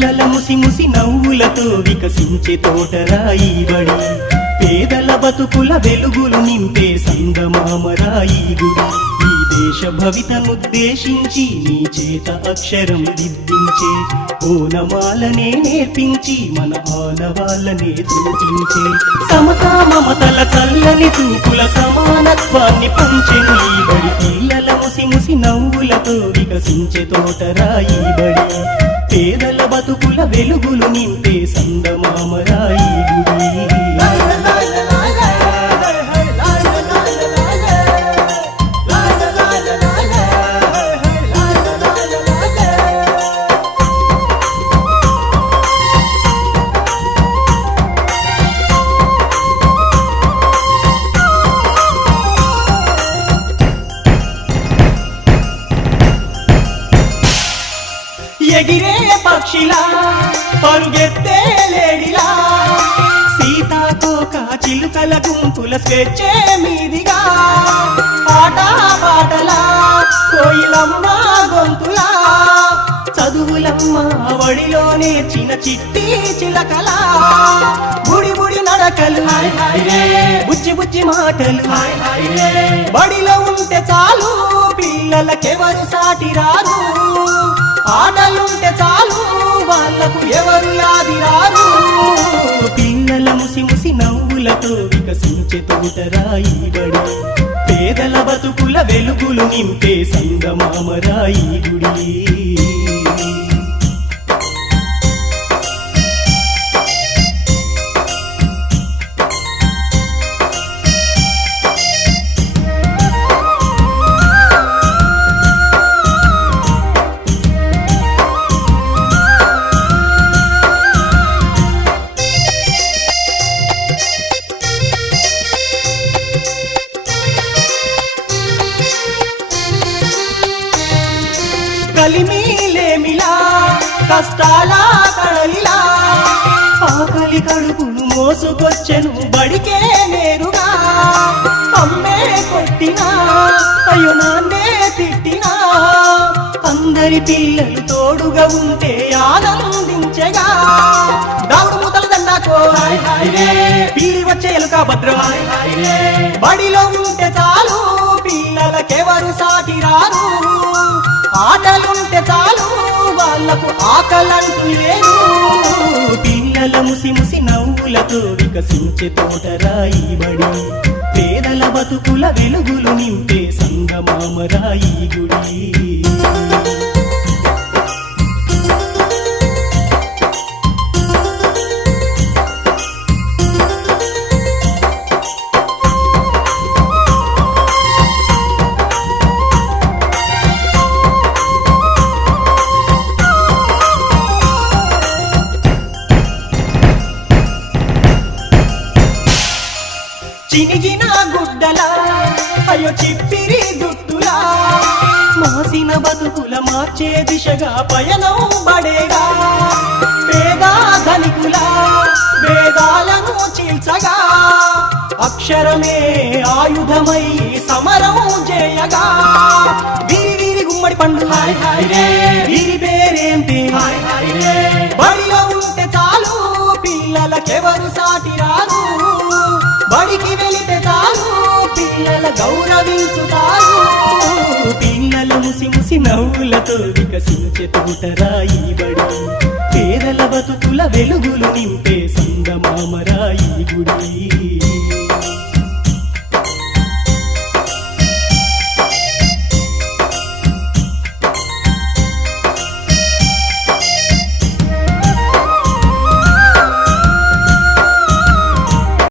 పిల్లల ముసి ముసి నవ్వులతో వికసించే తోటరాయి బడి, పేదల బతుకుల వెలుగులు నింపే సంగమామరాయి గుడి. ఈ దేశ భవితనుద్దేశించి నీ చేత అక్షరం దిద్దించే, ఓనమాలనే నేర్పించి మన ఆనవాళ్ళనే చూపించే, సమతా మమతల చల్లని చూపుల సమానత్వాన్ని పంచెను ఈ బడి. పిల్లల ముసి ముసి నవ్వులతో వికసించే తోటరాయి బడి, పేదల బతుకుల వెలుగులు నింపే సంగమామరాయి గుడి. ఎగిరే పక్షిలా పరుగెత్తే లేడిలా, సీతాకోక చిలుకల గుంపుల స్వేచ్ఛే మీదిగా, ఆట పాటలా కోయిలమ్మ గొంతులా, చదువులమ్మ వడిలో నేర్చిన చిట్టి చిలకలా, బుడి బుడి నడకలు బుజ్జి బుజ్జి మాటలు, బడిలో ఉంటే చాలు పిల్లలకెవరు సాటి రారు, ఆటలుంటే చాలు వాళ్ళకు ఎవరు యాది రారు. పిల్లల ముసి ముసి నవ్వులతో వికసించే తోటరాయి బడి, పేదల బతుకుల వెలుగులు నింపే సంగమామరాయి గుడి. కలిమిలేమిలా కష్టాల కడలిలా, ఆకలి కడుపును మోసుకొచ్చెను బడికే నేరుగా, అమ్మే కొట్టినా అయ్యో నాన్నే తిట్టినా, అందరి పిల్లలు తోడుగా ఉంటే ఆనందించగా, దావుడు ముతల దండాకో పీడి వచ్చే ఎలుక భద్రం, బడిలో ఉంటే చాలు పిల్లలకెవరు సాటి రారు, ఆటలుంటే చాలు వాళ్ళకు ఆకలంటూ లేదు. పిల్లల ముసి ముసి నవ్వులతో వికసించే తోటరాయి బడి, పేదల బతుకుల వెలుగులు నింపే సంగమామరాయి గుడి. చినిగిన గుడ్డలా అయ్యో చిప్పిరి దుట్టులా, మాసిన బతుకుల మార్చే దిశగా పయనం బడేగా, పేద ధనికుల వేదాలను చీల్చగా, అక్షరమే ఆయుధమై సమరం చేయగా, వీరి వీరి గుమ్మడి పండు వీరి పేరేంటి, బడిలో ఉంటే చాలు పిల్లలకెవరు సాటి రారు, బడికి వెళితే చాలు పిల్లల గౌరవించుతారు. పిల్లల ముసి ముసి నవ్వులతో వికసించే తోటరాయి బడి, పేదల బతుకుల వెలుగులు నింపే సంగమామరాయి